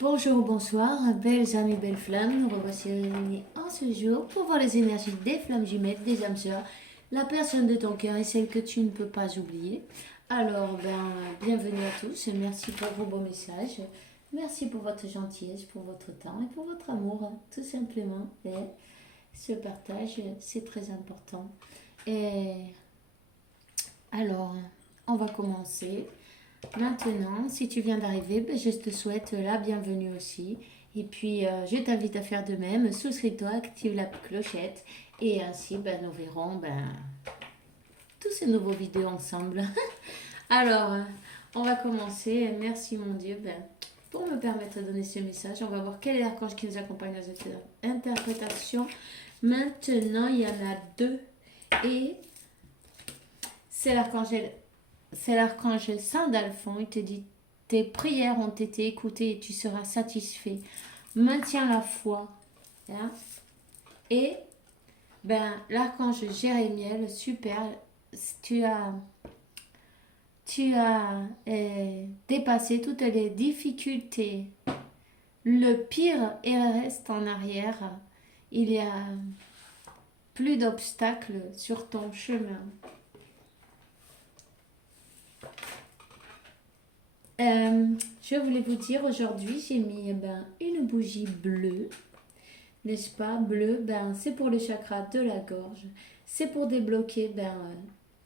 Bonjour, bonsoir, belles âmes et belles flammes. Nous revoici réunis en ce jour pour voir les énergies des flammes jumelles, des âmes sœurs, la personne de ton cœur et celle que tu ne peux pas oublier. Alors, bienvenue à tous. Merci pour vos beaux messages. Merci pour votre gentillesse, pour votre temps et pour votre amour, tout simplement. Et ce partage, c'est très important. Et alors, on va commencer. Maintenant, si tu viens d'arriver, je te souhaite la bienvenue aussi. Et puis, je t'invite à faire de même. Souscris-toi, active la clochette. Et ainsi, nous verrons tous ces nouveaux vidéos ensemble. Alors, on va commencer. Merci mon Dieu pour me permettre de donner ce message. On va voir quel est l'archange qui nous accompagne dans cette interprétation. Maintenant, il y en a deux. Et c'est l'archange Saint-Dalphon. Il te dit, tes prières ont été écoutées et tu seras satisfait. Maintiens la foi. Hein. Et l'archange Jérémiel, super. Tu as, tu as dépassé toutes les difficultés. Le pire reste en arrière. Il y a plus d'obstacles sur ton chemin. Je voulais vous dire, aujourd'hui, j'ai mis une bougie bleue, n'est-ce pas? Bleu, c'est pour le chakra de la gorge. C'est pour débloquer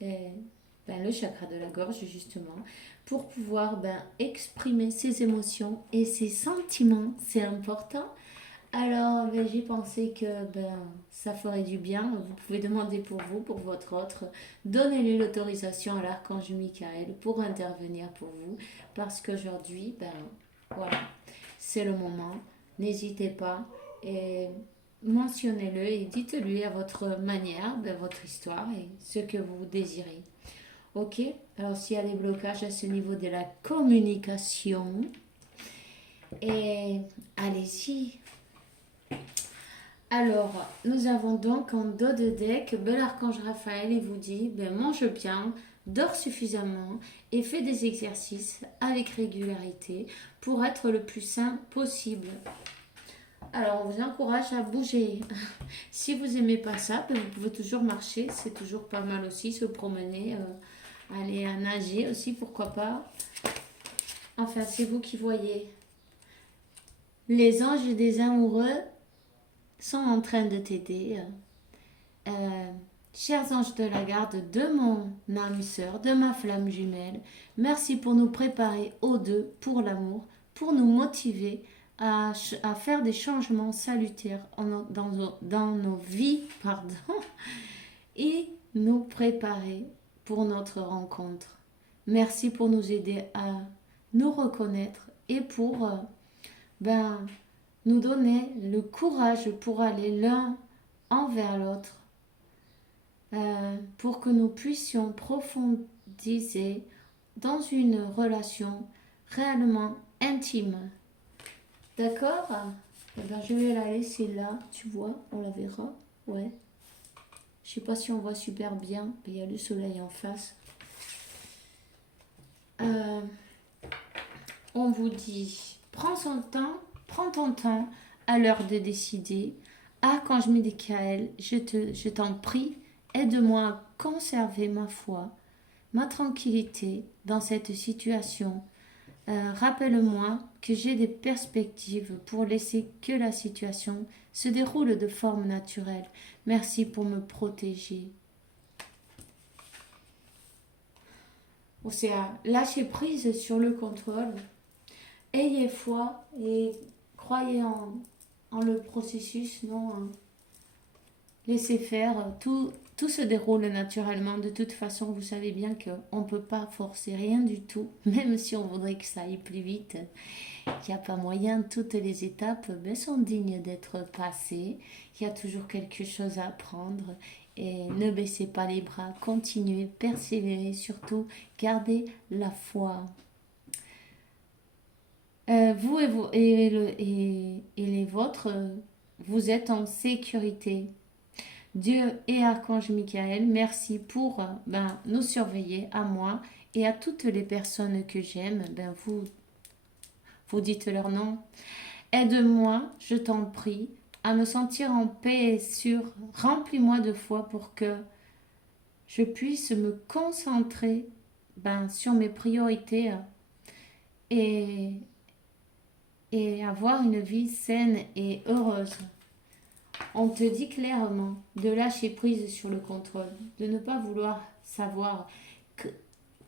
le chakra de la gorge, justement, pour pouvoir exprimer ses émotions et ses sentiments. C'est important. Alors, j'ai pensé que ça ferait du bien. Vous pouvez demander pour vous, pour votre autre. Donnez-lui l'autorisation à l'archange Michael pour intervenir pour vous. Parce qu'aujourd'hui, voilà, c'est le moment. N'hésitez pas et mentionnez-le et dites-lui à votre manière, votre histoire et ce que vous désirez. Ok? Alors, s'il y a des blocages à ce niveau de la communication, et allez-y. Alors, nous avons donc en dos de deck l'archange Raphaël. Il vous dit, mange bien, dors suffisamment et fais des exercices avec régularité pour être le plus sain possible. Alors, on vous encourage à bouger. Si vous n'aimez pas ça, vous pouvez toujours marcher. C'est toujours pas mal aussi, se promener, aller à nager aussi, pourquoi pas. Enfin, c'est vous qui voyez. Les anges des amoureux sont en train de t'aider. Chers anges de la garde de mon âme sœur, de ma flamme jumelle, merci pour nous préparer aux deux pour l'amour, pour nous motiver à faire des changements salutaires dans nos vies, et nous préparer pour notre rencontre. Merci pour nous aider à nous reconnaître et pour nous donner le courage pour aller l'un envers l'autre, pour que nous puissions profondiser dans une relation réellement intime. D'accord? Je vais la laisser là, tu vois, on la verra. Ouais. Je sais pas si on voit super bien, il y a le soleil en face. On vous dit, prends ton temps à l'heure de décider. Archange Michael, je t'en prie, aide-moi à conserver ma foi, ma tranquillité dans cette situation. Rappelle-moi que j'ai des perspectives pour laisser que la situation se déroule de forme naturelle. Merci pour me protéger. C'est à lâcher prise sur le contrôle. Ayez foi et croyez en le processus, non? Laissez faire, tout se déroule naturellement. De toute façon, vous savez bien qu'on ne peut pas forcer rien du tout, même si on voudrait que ça aille plus vite. Il n'y a pas moyen, toutes les étapes sont dignes d'être passées. Il y a toujours quelque chose à apprendre. Et ne baissez pas les bras, continuez, persévérez, surtout gardez la foi. Vous et les vôtres, vous êtes en sécurité. Dieu et Archange Michael, merci pour nous surveiller, à moi et à toutes les personnes que j'aime. Vous dites leur non. Aide-moi, je t'en prie, à me sentir en paix et sûre. Remplis-moi de foi pour que je puisse me concentrer sur mes priorités et, et avoir une vie saine et heureuse. On te dit clairement de lâcher prise sur le contrôle, de ne pas vouloir savoir que,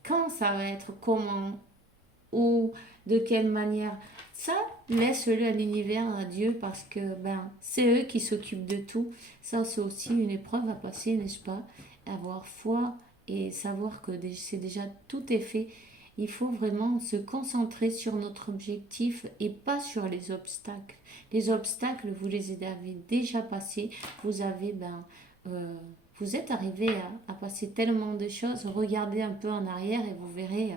quand ça va être, comment ou de quelle manière. Ça, laisse-le à l'univers, à Dieu, parce que c'est eux qui s'occupent de tout. Ça, c'est aussi une épreuve à passer, n'est-ce pas? Avoir foi et savoir que c'est déjà tout est fait. Il faut vraiment se concentrer sur notre objectif et pas sur les obstacles. Les obstacles, vous les avez déjà passés. Vous avez, vous êtes arrivé à passer tellement de choses. Regardez un peu en arrière et vous verrez,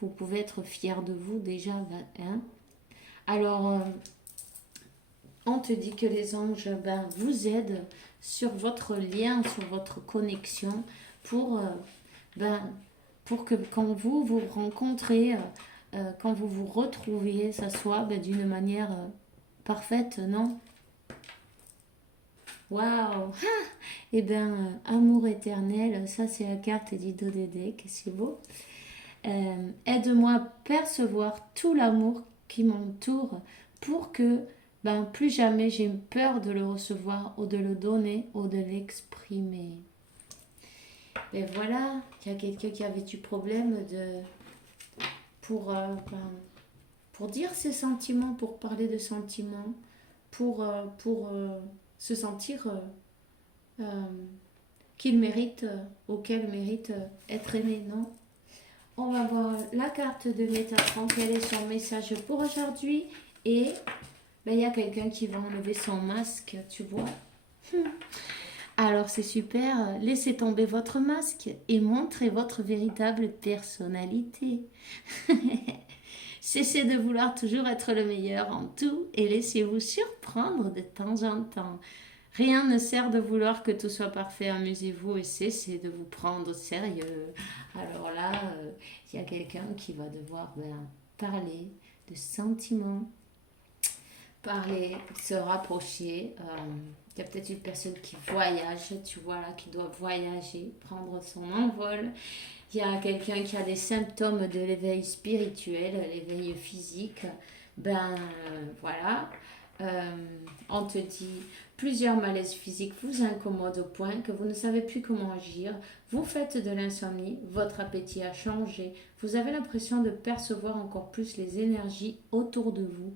vous pouvez être fier de vous déjà. Hein. Alors, on te dit que les anges vous aident sur votre lien, sur votre connexion pour, pour que quand vous vous rencontrez, quand vous vous retrouvez, ça soit d'une manière parfaite, non? Waouh! Eh bien, amour éternel, ça c'est la carte d'Ido Dédé, que c'est beau. Aide-moi à percevoir tout l'amour qui m'entoure pour que plus jamais j'ai peur de le recevoir ou de le donner ou de l'exprimer. Et voilà, il y a quelqu'un qui avait du problème pour, pour dire ses sentiments, pour parler de sentiments, pour se sentir qu'il mérite ou qu'elle mérite être aimé, non? On va voir la carte de Métatron, quel est son message pour aujourd'hui. Et il y a quelqu'un qui va enlever son masque, tu vois. Alors c'est super, laissez tomber votre masque et montrez votre véritable personnalité. Cessez de vouloir toujours être le meilleur en tout et laissez-vous surprendre de temps en temps. Rien ne sert de vouloir que tout soit parfait, amusez-vous et cessez de vous prendre au sérieux. Alors là, il y a quelqu'un qui va devoir parler de sentiments, parler, se rapprocher. Il y a peut-être une personne qui voyage, tu vois là, qui doit voyager, prendre son envol. Il y a quelqu'un qui a des symptômes de l'éveil spirituel, l'éveil physique. Voilà. On te dit plusieurs malaises physiques vous incommodent au point que vous ne savez plus comment agir. Vous faites de l'insomnie, votre appétit a changé. Vous avez l'impression de percevoir encore plus les énergies autour de vous.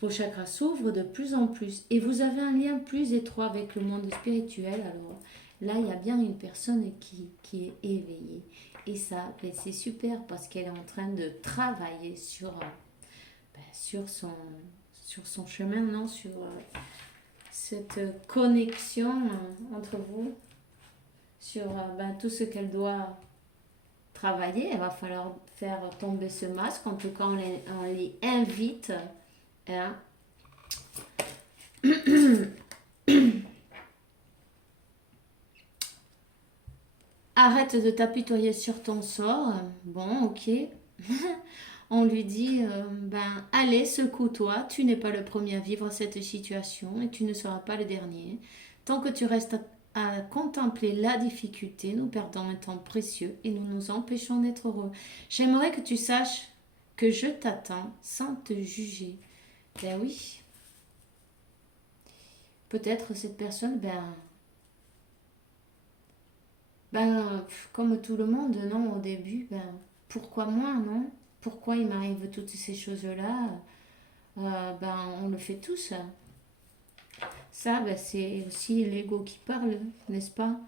Vos chakras s'ouvrent de plus en plus et vous avez un lien plus étroit avec le monde spirituel. Alors là, il y a bien une personne qui est éveillée. Et ça, c'est super parce qu'elle est en train de travailler sur son chemin, non, sur cette connexion entre vous, sur tout ce qu'elle doit travailler. Il va falloir faire tomber ce masque. En tout cas, on les invite. Hein. Arrête de t'apitoyer sur ton sort. Bon, ok. On lui dit, allez, secoue-toi, tu n'es pas le premier à vivre cette situation et tu ne seras pas le dernier. Tant que tu restes à contempler la difficulté, nous perdons un temps précieux et nous nous empêchons d'être heureux. J'aimerais que tu saches que je t'attends sans te juger. Ben oui. Peut-être cette personne, comme tout le monde, non, au début, pourquoi moi, non? Pourquoi il m'arrive toutes ces choses-là? On le fait tous. Ça, c'est aussi l'ego qui parle, n'est-ce pas?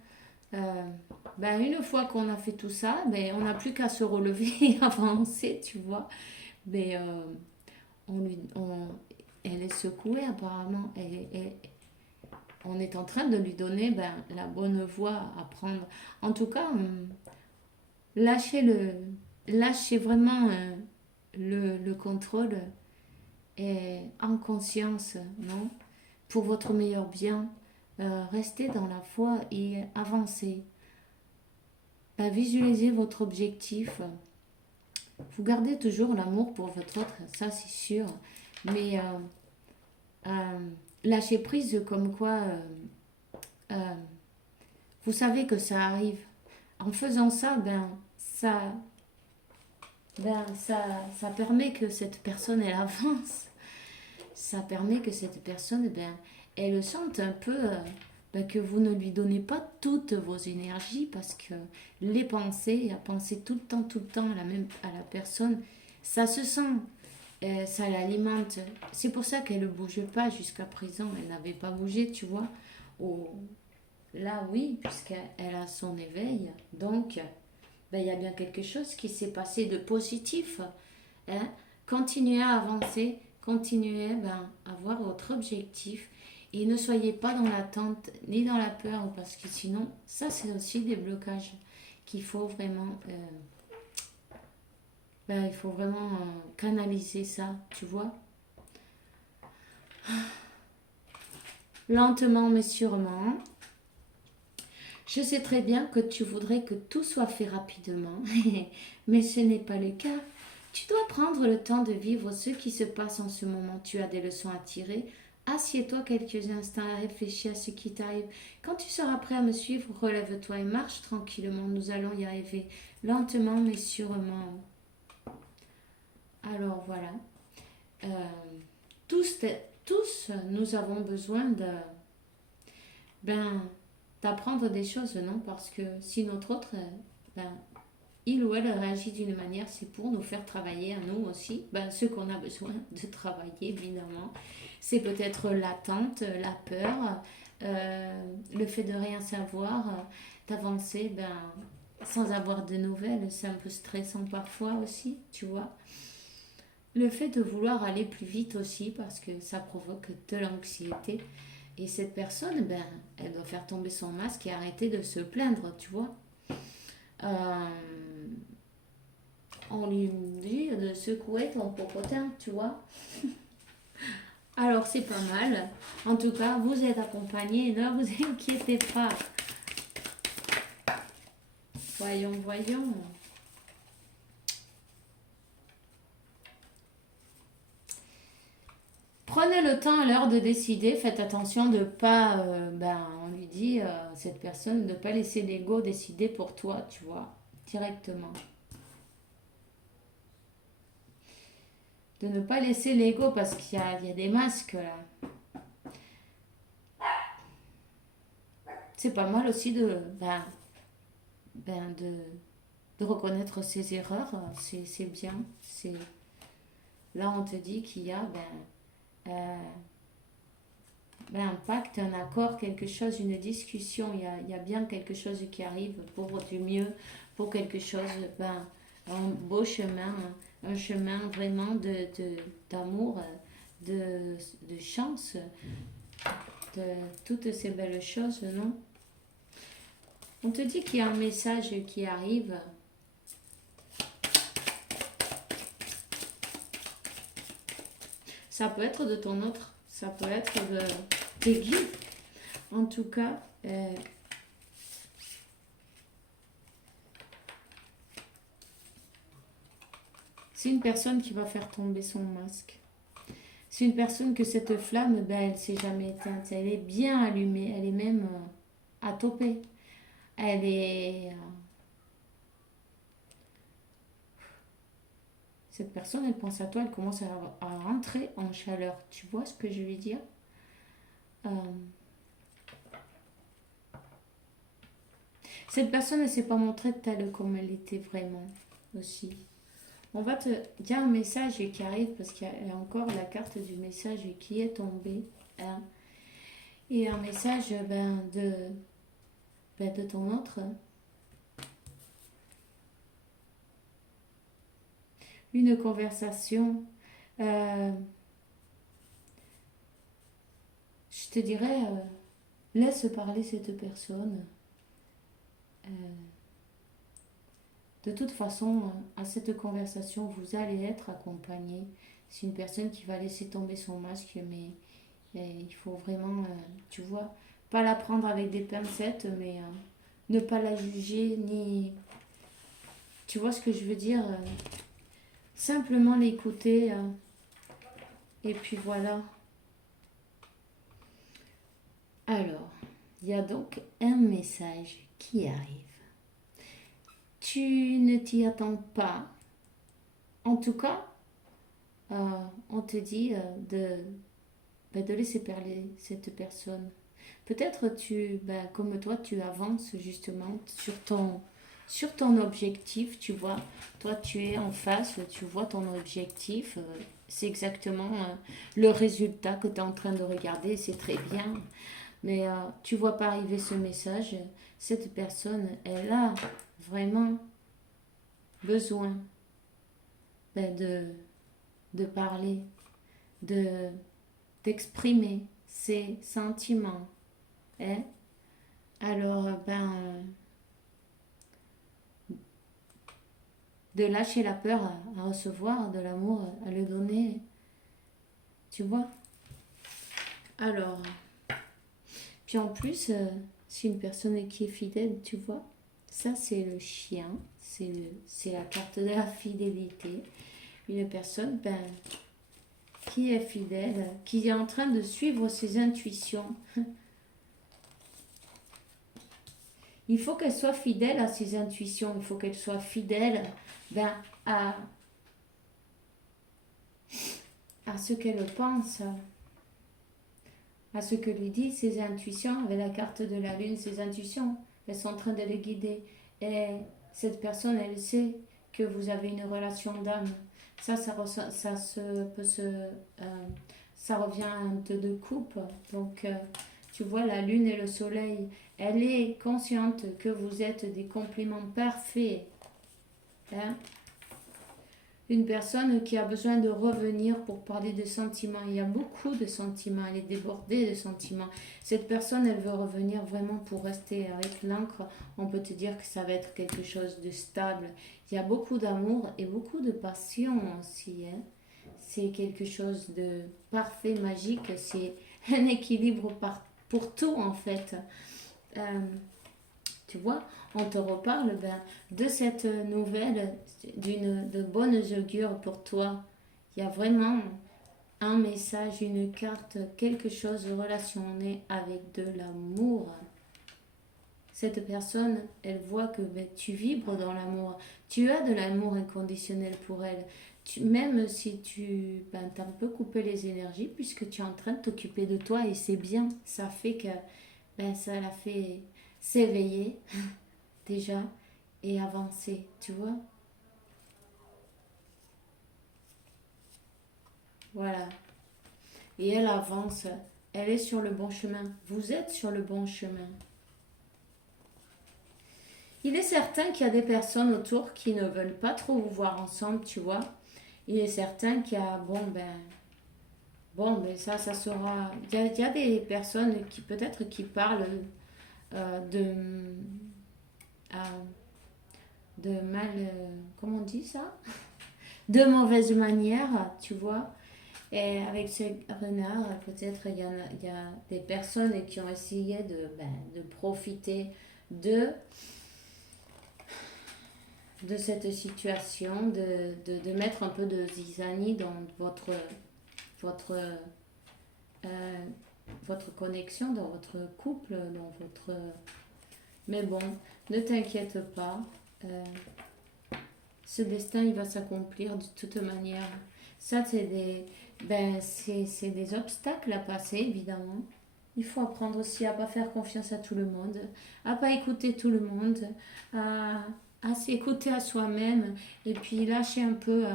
Une fois qu'on a fait tout ça, on n'a plus qu'à se relever et avancer, tu vois. Mais elle est secouée apparemment. On est en train de lui donner la bonne voie à prendre. En tout cas, lâchez vraiment le contrôle et en conscience, non? Pour votre meilleur bien, restez dans la foi et avancez. Visualisez votre objectif Vous gardez toujours l'amour pour votre autre, ça c'est sûr. Mais lâcher prise comme quoi euh, vous savez que ça arrive. En faisant ça, ça permet que cette personne, elle avance. Ça permet que cette personne, elle sente un peu que vous ne lui donnez pas toutes vos énergies parce que les pensées, à penser tout le temps à la personne, ça se sent, ça l'alimente. C'est pour ça qu'elle ne bouge pas jusqu'à présent. Elle n'avait pas bougé, tu vois. Au- Là, oui, puisqu'elle a son éveil. Donc, il y a bien quelque chose qui s'est passé de positif. Hein. Continuez à avancer, continuez à voir votre objectif et ne soyez pas dans l'attente ni dans la peur parce que sinon, ça c'est aussi des blocages qu'il faut vraiment, il faut vraiment canaliser ça, tu vois. Lentement mais sûrement. Je sais très bien que tu voudrais que tout soit fait rapidement, mais ce n'est pas le cas. Tu dois prendre le temps de vivre ce qui se passe en ce moment. Tu as des leçons à tirer. Assieds-toi quelques instants à réfléchir à ce qui t'arrive. Quand tu seras prêt à me suivre, relève-toi et marche tranquillement. Nous allons y arriver lentement mais sûrement. Alors voilà. Euh, tous, tous, nous avons besoin ben, d'apprendre des choses, non? Parce que si notre autre, il ou elle réagit d'une manière, c'est pour nous faire travailler à nous aussi. Ce qu'on a besoin de travailler, évidemment, c'est peut-être l'attente, la peur, le fait de rien savoir, d'avancer sans avoir de nouvelles. C'est un peu stressant parfois aussi, tu vois. Le fait de vouloir aller plus vite aussi, parce que ça provoque de l'anxiété. Et cette personne, elle doit faire tomber son masque et arrêter de se plaindre, tu vois. Euh, on lui dit de secouer ton popotin, tu vois. Alors c'est pas mal. En tout cas, vous êtes accompagné, ne vous inquiétez pas. Voyons, voyons. Prenez le temps à l'heure de décider. Faites attention de pas, on lui dit, cette personne, de pas laisser l'ego décider pour toi, tu vois, directement. De ne pas laisser l'ego parce qu'il y a des masques là. C'est pas mal aussi de, de reconnaître ses erreurs. C'est bien. Là, on te dit qu'il y a euh, un pacte, un accord, quelque chose, une discussion. Il y a bien quelque chose qui arrive pour du mieux, pour quelque chose, un beau chemin, un chemin vraiment d'amour, de chance, de toutes ces belles choses, non? On te dit qu'il y a un message qui arrive. Ça peut être de ton autre, ça peut être de tes guides. En tout cas, c'est une personne qui va faire tomber son masque. C'est une personne que cette flamme, elle s'est jamais éteinte. Elle est bien allumée, elle est même à toper. Elle est... cette personne, elle pense à toi, elle commence à rentrer en chaleur. Tu vois ce que je veux dire? Euh, cette personne, elle ne s'est pas montrée telle comme elle était vraiment aussi. Il y a un message qui arrive parce qu'il y a encore la carte du message qui est tombée. Hein, et un message de ton autre. Une conversation. euh, je te dirais, laisse parler cette personne. Euh, de toute façon, à cette conversation, vous allez être accompagné. C'est une personne qui va laisser tomber son masque, mais il faut vraiment, tu vois, pas la prendre avec des pincettes, mais ne pas la juger, ni... Tu vois ce que je veux dire Simplement l'écouter. Et puis voilà. Alors, il y a donc un message qui arrive. Tu ne t'y attends pas. En tout cas, on te dit de laisser parler cette personne. Peut-être comme toi, tu avances justement sur ton objectif, tu vois. Toi, tu es en face, tu vois ton objectif. C'est exactement le résultat que tu es en train de regarder, c'est très bien. Mais tu vois pas arriver ce message. Cette personne, elle a vraiment besoin ben, de parler, de d'exprimer ses sentiments. Hein? Alors, de lâcher la peur à recevoir de l'amour, à le donner, tu vois. Alors, puis en plus, c'est une personne qui est fidèle, tu vois. Ça, c'est le chien, c'est la carte de la fidélité. Une personne qui est fidèle, qui est en train de suivre ses intuitions. Il faut qu'elle soit fidèle à ses intuitions, il faut qu'elle soit fidèle ben, à, à ce qu'elle pense, à ce que lui disent ses intuitions. Avec la carte de la lune, ses intuitions, elles sont en train de les guider. Et cette personne, elle sait que vous avez une relation d'âme. Ça revient à un deux de coupe. Donc, tu vois, la lune et le soleil, elle est consciente que vous êtes des compléments parfaits. Hein? Une personne qui a besoin de revenir pour parler de sentiments. Il y a beaucoup de sentiments, elle est débordée de sentiments. Cette personne, elle veut revenir vraiment pour rester avec l'encre. On peut te dire que ça va être quelque chose de stable. Il y a beaucoup d'amour et beaucoup de passion aussi. Hein. C'est quelque chose de parfait, magique. C'est un équilibre pour tout en fait. Euh, Tu vois, on te reparle de cette nouvelle, de bonnes augures pour toi. Il y a vraiment un message, une carte, quelque chose relationné avec de l'amour. Cette personne, elle voit que tu vibres dans l'amour. Tu as de l'amour inconditionnel pour elle. Même si tu t'as un peu coupé les énergies, puisque tu es en train de t'occuper de toi et c'est bien. Ça fait que ça la fait s'éveiller déjà et avancer, tu vois. Voilà. Et elle avance, elle est sur le bon chemin. Vous êtes sur le bon chemin. Il est certain qu'il y a des personnes autour qui ne veulent pas trop vous voir ensemble, tu vois. Il est certain qu'il y a, ça sera. Il y a des personnes qui peut-être qui parlent de, euh, de mal, comment on dit ça? De mauvaise manière, tu vois. Et avec ce renard, peut-être il y a des personnes qui ont essayé de profiter de, de cette situation, de mettre un peu de zizanie dans votre, euh, votre connexion, dans votre couple, dans votre... Mais bon, ne t'inquiète pas, euh, ce destin, il va s'accomplir de toute manière. Ça, c'est des obstacles à passer, évidemment. Il faut apprendre aussi à pas faire confiance à tout le monde, à pas écouter tout le monde, à s'écouter à soi-même et puis lâcher un peu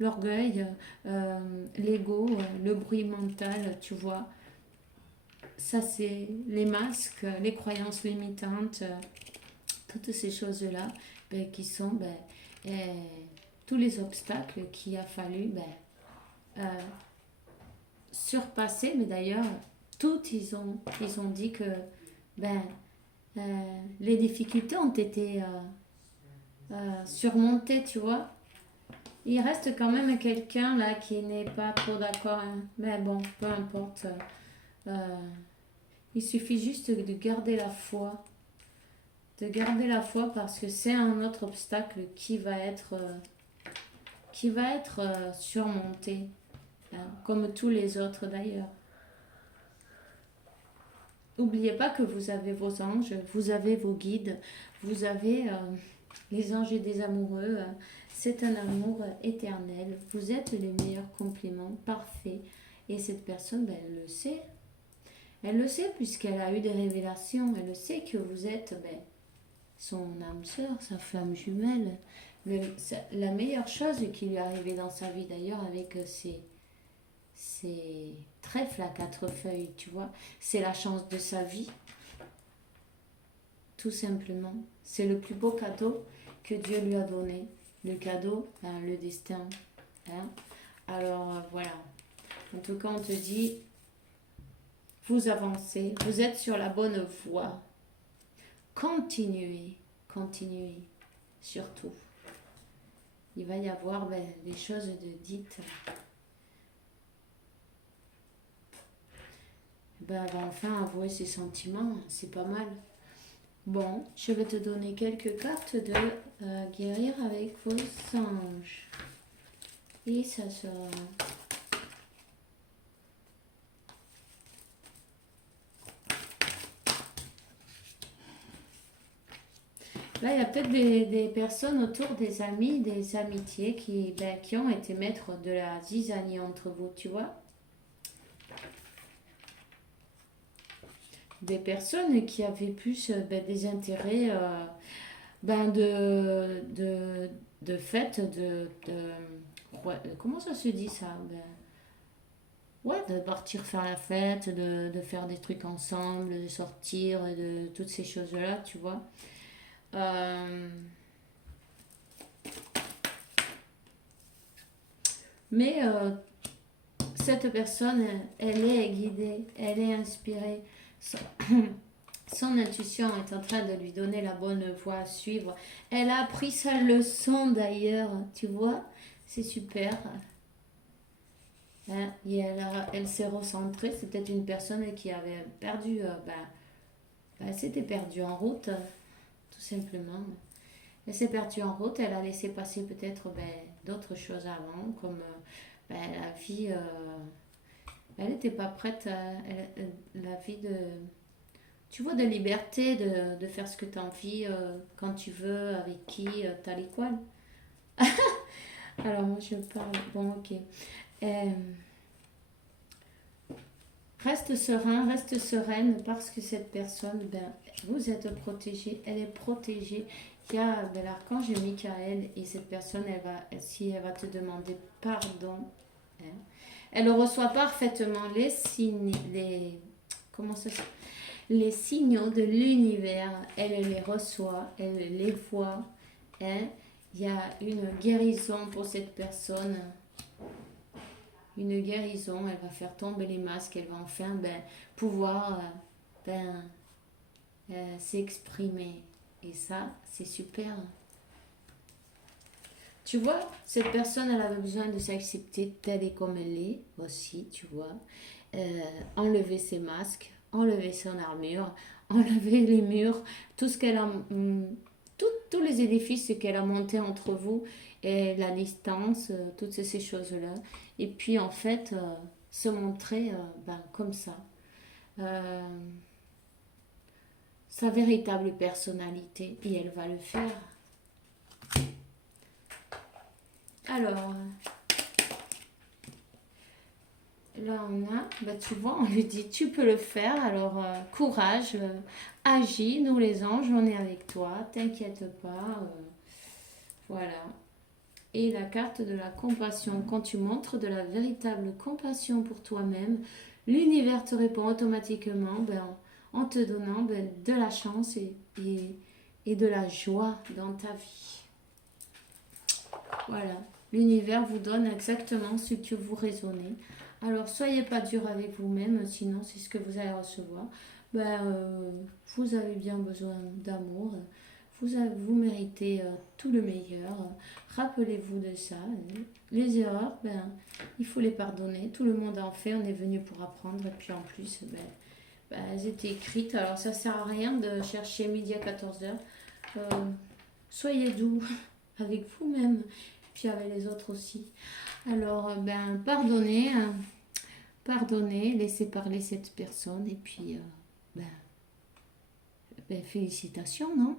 l'orgueil, l'ego, le bruit mental, tu vois. Ça, c'est les masques, les croyances limitantes, toutes ces choses-là qui sont euh, tous les obstacles qu'il a fallu euh, surpasser. Mais d'ailleurs, ils ont dit que ben, les difficultés ont été surmontées, tu vois. Il reste quand même quelqu'un là qui n'est pas trop d'accord. Hein. Mais bon, peu importe. Euh, il suffit juste de garder la foi. De garder la foi parce que c'est un autre obstacle qui va être surmonté, hein, comme tous les autres d'ailleurs. N'oubliez pas que vous avez vos anges, vous avez vos guides, vous avez les anges et des amoureux. C'est un amour éternel. Vous êtes les meilleurs compléments, parfaits. Et cette personne, ben, elle le sait. Elle le sait puisqu'elle a eu des révélations. Elle le sait que vous êtes ben, son âme sœur, sa flamme jumelle. La meilleure chose qui lui est arrivée dans sa vie d'ailleurs avec ses trèfles à quatre feuilles, tu vois, c'est la chance de sa vie, tout simplement. C'est le plus beau cadeau que Dieu lui a donné. Le cadeau, ben, le destin. Hein. Alors voilà. En tout cas, on te dit, vous avancez, vous êtes sur la bonne voie. Continuez, continuez, surtout. Il va y avoir ben, des choses de dites. Ben, elle va enfin avouer ses sentiments, c'est pas mal. Bon, je vais te donner quelques cartes de guérir avec vos anges. Et ça sera... Là, il y a peut-être des personnes autour des amis, des amitiés qui, ben, qui ont été maîtres de la zizanie entre vous, tu vois. Des personnes qui avaient plus ben, des intérêts ben de fait, ouais, comment ça se dit ça ben, ouais, de partir faire la fête, de faire des trucs ensemble, de sortir, de toutes ces choses-là, tu vois. Euh, mais cette personne, elle est guidée, elle est inspirée. Son, son intuition est en train de lui donner la bonne voie à suivre. Elle a appris sa leçon d'ailleurs, tu vois. C'est super. Hein, et elle s'est recentrée. C'est peut-être une personne qui avait perdu, elle s'était perdue en route, tout simplement. Elle s'est perdue en route. Elle a laissé passer peut-être ben, d'autres choses avant, comme ben, la vie. Elle n'était pas prête à la vie de. Tu vois, de liberté, de faire ce que tu as envie, quand tu veux, avec qui, t'as les quoi. Alors, moi, je parle. Bon, ok. Euh, Reste serein, reste sereine parce que cette personne, ben, vous êtes protégé, elle est protégée. Il y a ben, l'archange Michael et cette personne, si elle va te demander pardon, hein, elle reçoit parfaitement les signes, comment ça, les signaux de l'univers. Elle les reçoit, elle les voit. Hein. Il y a une guérison pour cette personne, une guérison, elle va faire tomber les masques, elle va enfin ben, pouvoir ben, s'exprimer. Et ça, c'est super. Tu vois, cette personne, elle avait besoin de s'accepter telle et comme elle est aussi, tu vois. Enlever ses masques, enlever son armure, enlever les murs, tout ce qu'elle a, tous les édifices qu'elle a montés entre vous et la distance, toutes ces choses-là. Et puis en fait, se montrer ben, comme ça. Euh, Sa véritable personnalité. Et elle va le faire. Alors, là on a, bah, tu vois, on lui dit tu peux le faire. Alors, courage, agis, nous les anges, on est avec toi, t'inquiète pas. Voilà. Et la carte de la compassion. Quand tu montres de la véritable compassion pour toi-même, l'univers te répond automatiquement ben, en te donnant ben, de la chance et de la joie dans ta vie. Voilà. L'univers vous donne exactement ce que vous raisonnez. Alors, soyez pas dur avec vous-même, sinon c'est ce que vous allez recevoir. Vous avez bien besoin d'amour. Vous méritez tout le meilleur. Rappelez-vous de ça. Les erreurs, il faut les pardonner. Tout le monde en fait. On est venu pour apprendre. Et puis en plus, elles étaient écrites. Alors ça sert à rien de chercher midi à 14h. Soyez doux avec vous-même. puis avec les autres aussi. Alors, ben, pardonnez, hein. Pardonnez, laissez parler cette personne et puis, félicitations, non?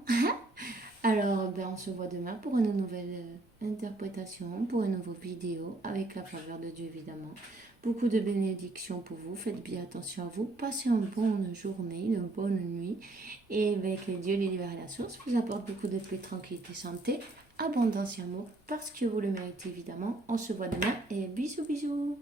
Alors, ben, on se voit demain pour une nouvelle interprétation, pour une nouvelle vidéo, avec la faveur de Dieu, évidemment. Beaucoup de bénédictions pour vous. Faites bien attention à vous. Passez une bonne journée, une bonne nuit. Et avec Dieu, l'univers et la source vous apporte beaucoup de paix, tranquillité, santé, abondance et amour, parce que vous le méritez, évidemment. On se voit demain et bisous, bisous.